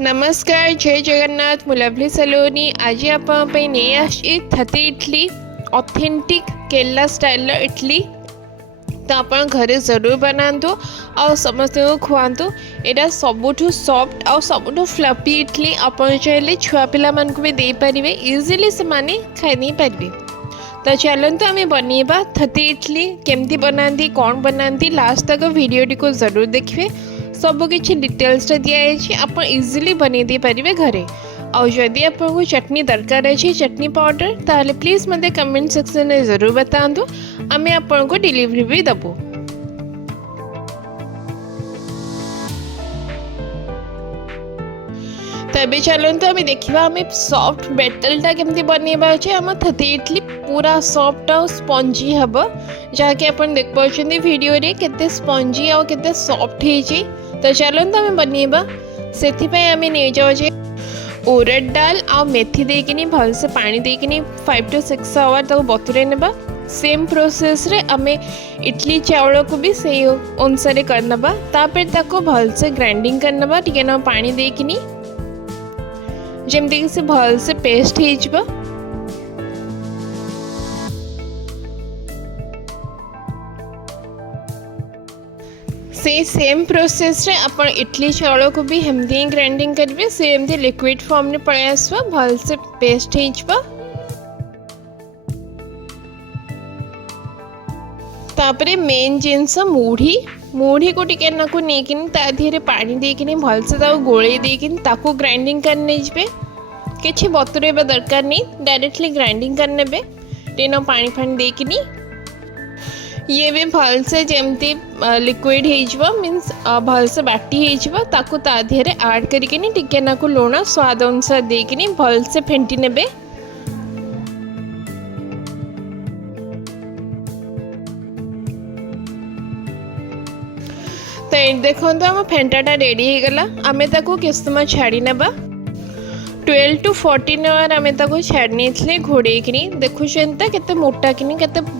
नमस्कार जय जगन्नाथ मु लवली सलोनी आज आप नहीं आसी थती इडली ऑथेंटिक केरला स्टाइल इडली तो आप घरे जरूर बनातु आ समस्त को खुआतु यहाँ सबुठ सॉफ्ट आ सबुठ फ्लफी इडली आप चाहिए छुआ पिला मान भी दे पारे इजिली से माने खाई नहीं पारे। तो चलते आम बनइबा थती इडली केमती बनाती कौन बनाती लास्ट तक वीडियोटी को जरूर देखिए। सब किसी डिटेल्स दिखाई आप इजिली बन दे पारे घरे। और जदि आपको चटनी दरकार है चटनी पाउडर ताहले प्लीज मते कमेंट सेक्शन में जरूर बतातु आम आपको डिलीवरी भी दबू। तबे चलते आम देखा आम सॉफ्ट बेटलटा केमती बनइबा अच्छे आम थती इडली पूरा सॉफ्ट और स्पंजी हम जहाँकि आप देख पार्टी वीडियो रे केते स्पंजी और केते सॉफ्ट होती। तो चलते आम बनइबा से आम नहीं जाऊे उड़द डाल आ मेथी देकिनी भलसे पानी देकिनी 5 to 6 आवर तक बतुरे नेबा। सेम प्रोसेस रे आम इडली चावल को भी से अनुसार करनबा तापर ताको भलसे ग्राइंडिंग करनबा टिके ना पानी देकिनी जमती से भलसे पेस्ट हो जिवो। से सेम प्रोसेस रे अपन इडली चावल को भी हेमती ग्राइंडिंग करेंगे सेमती लिक्विड फॉर्म में पड़े आसवा भलसे पेस्ट हो जिवो। तापरे मेन जिनस मुढ़ी मुढ़ी को टिके नाकु नेकिन ता धीरे पानी देकिनी भलसे ताको गोळे देकिन ताको ग्राइंडिंग करने जिवे। किछि बतुरेबा दरकार नहीं डायरेक्टली ग्राइंडिंग करने बे टेनो पानी फानी देकिनी ये भी भलसे जमती लिक्विड हो मीन्स भलसे बाटी हो ताकू ता धीरे ऐड करिकिनी टिके नाकु लुण स्वाद अनुसार देकिनी भलसे फेंटी नेबे। तो देखो तो आम फेंटाटा रेडी हो गला आमे ताकू किस समय छाड़ी नेबा 12 to 14 आवर आम ताको छाड़नी थे घोड़े देखुंत के मोटा कि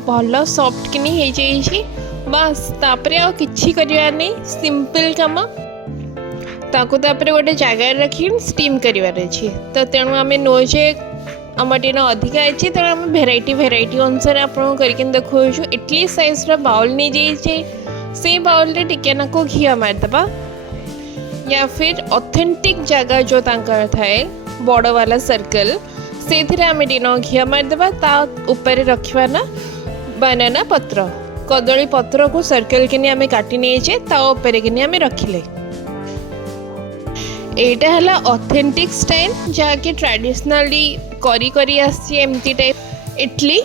भल सॉफ्ट कि हो जाइए बस तापर आ कि करार नहीं सिंपल कम ताको गोटे जगार रखी स्टीम करार अच्छे। तो तेणु आम नौचे आम टे अधिका अच्छे तेणु आम भेराइटी भेराइटी अनुसार आपको करके देखो इडली साइज बाउल नहीं जाइए से बाउल रे टिके नाको घी मारदे या फिर ऑथेंटिक जगह जो तांकर थाए बड़ वाला सर्कल से आम टिन घी मारदे ता ऊपर रखा ना बनाना पत्र कदली पत्र को सर्कल के आम काटी नहीं तापर के आम रखिले। एटा हला ऑथेंटिक स्टाइल जहाँकि ट्रेडिशनली करी करी आसी एमती टाइप इडली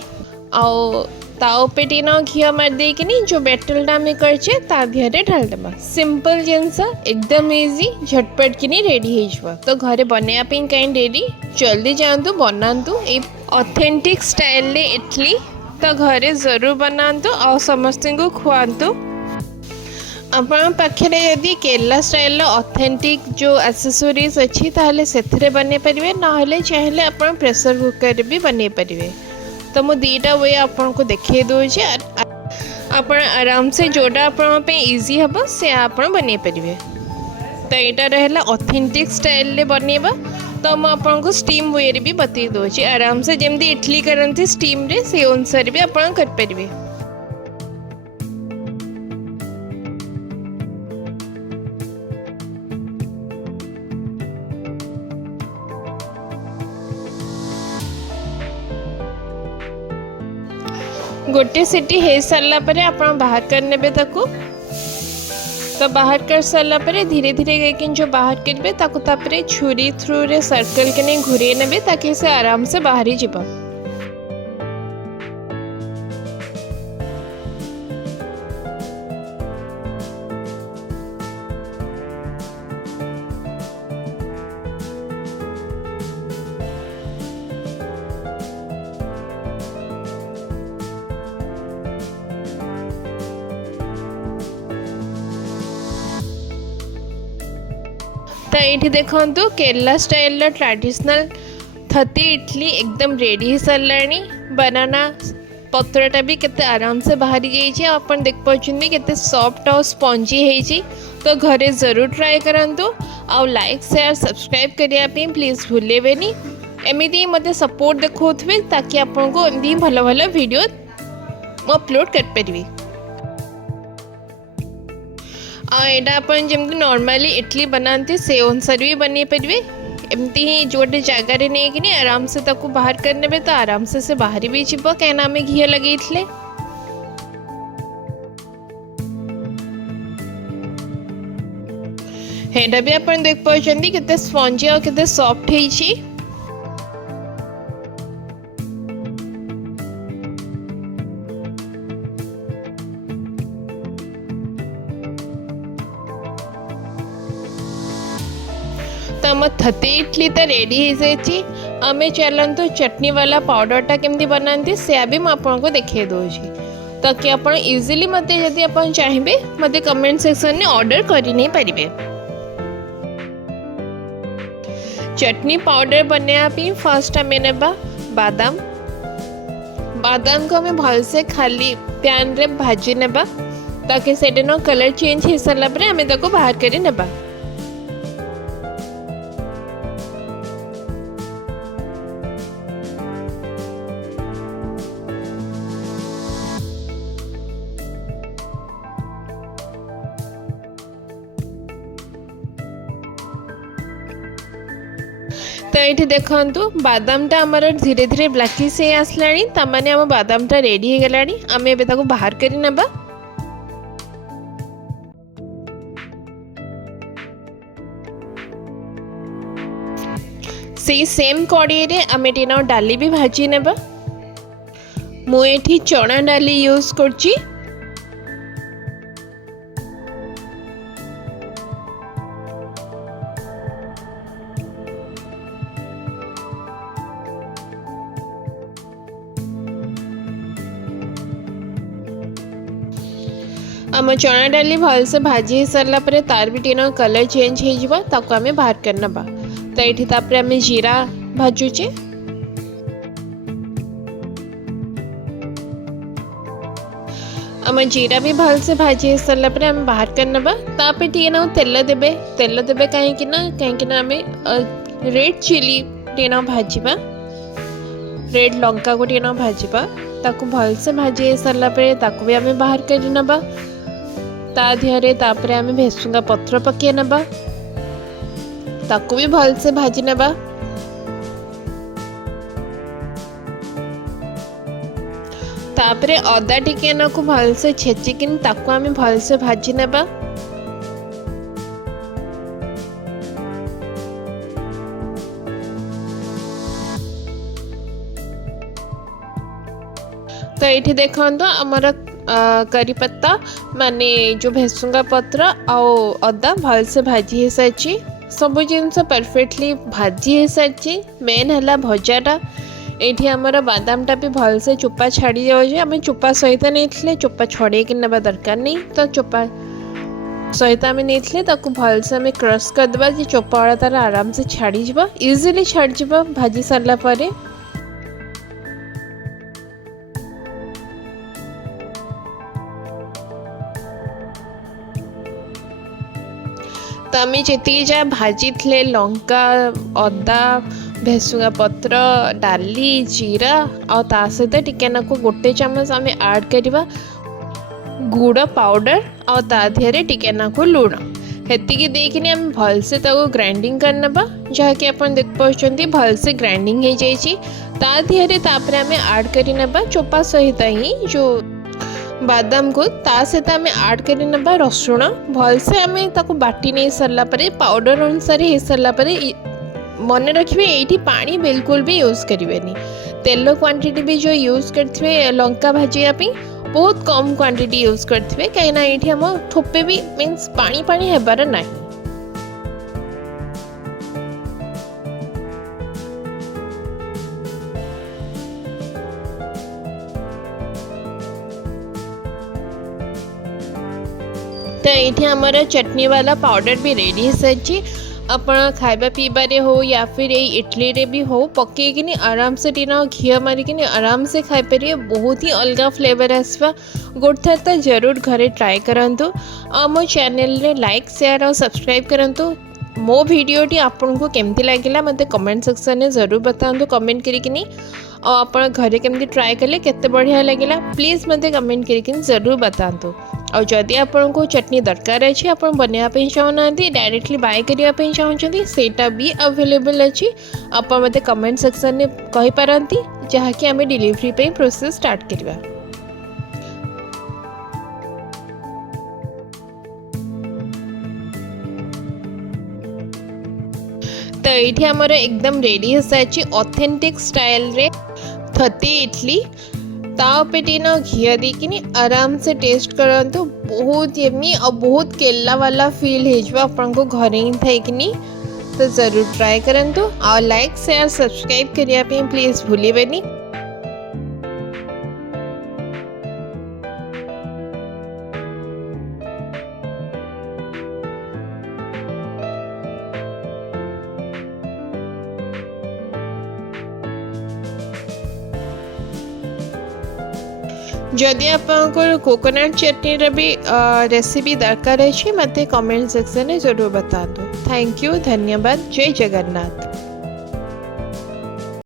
आउ ताऊपर टीन घी मार देकिनी जो बेटलटा आम करचे ता दिहरे ढाल देबा। सिंपल जिनस एकदम इजी झटपट किनी रेडी हो। तो घरे बनवाई कहीं डेरी जल्दी जातु बनातु ए ऑथेंटिक स्टाइल ले इडली तो घरे जरूर बनातु और समस्त को खुआतु। आपण पाखे यदि केरला स्टाइल ऑथेंटिक जो एक्सेसरीज अच्छी ताहले सेथिरे बने परिवे नहले चाहेले आपण प्रेशर कुकर भी बने परिवे। तो मु दीटा वे आपन को देखे दूचे आपण आराम से जोड़ा आपण पे इजी हम से आपण बने परिवे। तो यहाँ रहला ऑथेंटिक स्टाइल ले बनेबा तो मु आपन को स्टीम वे भी बतई दूचे आराम से जमती इडली करंती स्टीम रे से अनुसार भी आपण कर परिवे। गोटे सीटी हो सारा पर आप बाहर करने ताकू तो बाहर कर सारा पर धीरे धीरे गई जो बाहर करेंगे छुरी थ्रू रे सर्कल के नहीं घूरे ने ताकि से आराम से बाहरी जीव। तो ये देखो केरला स्टाइल ट्रेडिशनल थती इडली एकदम रेडी साराणी बनाना पत्रटा भी केते आराम से बाहरी जाइए अपन देख पार्टी केते सॉफ्ट और स्पंजी है। तो घरे जरूर ट्राए करंतु आउ लाइक शेयर सब्सक्राइब करिया पे प्लीज भूलेबेनी। एमिति मते सपोर्ट देखौथबे ताकि आपनको एमिति भलो भलो वीडियो अपलोड कर परिबे। एटा अपन जमती नॉर्मली इडली बनाते से अनुसार भी बनी पारे। एमती ही जो गोटे जगार नहीं कि आराम से ताकू बाहर करने तो आराम से बाहर भी जीव कहीं आम घी लगे। हेटा भी अपन देख पार्टी केते स्पंजी और केते सॉफ्ट है। तो आम थते इडली तो रेडी हो जाए। आम चलतु चटनी वाला पाउडरटा केमती बनाती से भी मुझे देखे दूसरी ताकि आप इजिली मत जदि आप चाहिए मत कमेंट सेक्शन में ऑर्डर कर नहीं पारे। चटनी पाउडर बनाया फर्स्ट आम ने बादाम बादाम को आम भलसे खाली पैन रे भाजी नेबा ताकि से कलर चेंज हो सारा आम बाहर कर नेबा। तो ये देखु बादामटा आमर धीरे धीरे ब्लैकिश हो आसला तमाने आम बादामटा रेडी हो गला। आम ए बाहर कर नेबा। से सेम कड़ाई रे आम डाली भी भाजी नेबा। मुझे चना डाली यूज करची। आम चना डाली भलसे भाजी सारा पर तार भी टीन कलर चेंज हो आम बाहर कर नबा। तो ये आम जीरा भाजुचे। आम जीरा भी भलसे भाजी सारा पर आम बाहर कर नबा। तापर टी ना तेल देबे कहीं आम रेड चिली टी भाजवा रेड लंका को टी भाजवा ताकू भलसे भाजी सारा पर भी आम बाहर कर नबा। ता दिहरे तापरे आमे भेसुंगा पत्र पके नबा ताकू भी भलसे भाजी नबा। तापरे अदा टिके नाकू भलसे छेचिकिन ताकू आमे भलसे भाजी नबा। तो ये देखो आमर करी पत्ता माने जो भेसुंगा पत्र आउ अदा भलसे भाजी हो सारी। सब जिनस परफेक्टली भाजी हो सारी। मेन है भजाटा ये आमर बादामटा भी भलसे चोपा छाड़ी जाए। आम चोपा सहित नहीं चोपा छड़े ना दरकार नहीं। तो चोपा सहित आम नहीं भलसे आम क्रश करदे जे चोपा वाला तार आराम से छाड़ी जा इजिली छाड़ी जा भाजी सारा पर। तो आम जी जा भाजी थे लंका अदा भेसुंगा पत्र डाली जीरा आ सहित टिके नाकू गोटे चामच आम ऐड करवा गुड़ पाउडर आ दिहरे टिके नाकू लुण हेतिकी देकिनी आम भलसे ग्राइंडिंग करनबा जहाँकि आप देख पार्टी भलसे ग्राइंडिंग हो जाइए। ता दिहरे तापर आम ऐड करनबा चोपा सहित ही जो बादाम को ता सहित आम ऐड करनबा रसुण भलसे आम ताको बाटी नहीं सारा पर पाउडर अनुसार हो सारा पर मन रखिए ये पानी बिल्कुल भी यूज करेंगे। तेल क्वांटिटी भी जो यूज करते लंका भाजापी बहुत कम क्वांटिटी यूज करते कहीं ये आम ठोपे भी मीन्स पानी पानी हेबार ना। तो ये आमर चटनी वाला पाउडर भी रेडी हो सारी। ଆପଣ ଖାଇବା ପିଇବାରେ ହଉ या फिर ଏଇ ଇଟଲିରେ ବି ହଉ ପକେଇକିନି ଆରାମସେ ଟିକେ ଘିଅ ମାରିକିନି ଆରାମସେ ଖାଇପାରିବେ। ବହୁତ ହିଁ ଅଲଗା ଫ୍ଲେଭର ଆସିବା। ଗୋଟେ ଥର ତ ଜରୁର ଘରେ ଟ୍ରାଏ କରନ୍ତୁ। ଆଉ ମୋ ଚ୍ୟାନେଲରେ ଲାଇକ୍ ସେୟାର ଆଉ ସବସ୍କ୍ରାଇବ୍ କରନ୍ତୁ। ମୋ भिडियोटी आपको केमती लगिला मत कमेंट सेक्शन में जरूर बताऊँ कमेंट करिकिनी। और आप घरे केमती ट्राए कले केते बढ़िया लगिला प्लीज़ मत कमेंट करिकिनी जरूर बताऊँ। और जदि आपको चटनी दरकार अच्छी आप बनवाई चाहूना डायरेक्टली बाय करने चाहते सेटा भी अवेलेबल अच्छी आप मत कमेंट सेक्शन में कहींपारती जहाँकि आम डिलीवरी पे प्रोसेस स्टार्ट करवा। तो ये आमर एकदम रेडी हो सारी ऑथेंटिक स्टाइल रे थती इडली तापे टीना घी देकिनी आराम से टेस्ट करंतु। बहुत यमी और बहुत केला वाला फील हो आपको घरे ही थी तो जरूर ट्राए करंतु। और लाइक शेयर सब्सक्राइब करने प्लीज भूलिबेनी। जदि आपको कोकोनट चटनी भी रेसिपी दरकार है मत कमेंट सेक्शन में जरूर बता दो। थैंक यू, धन्यवाद, जय जगन्नाथ।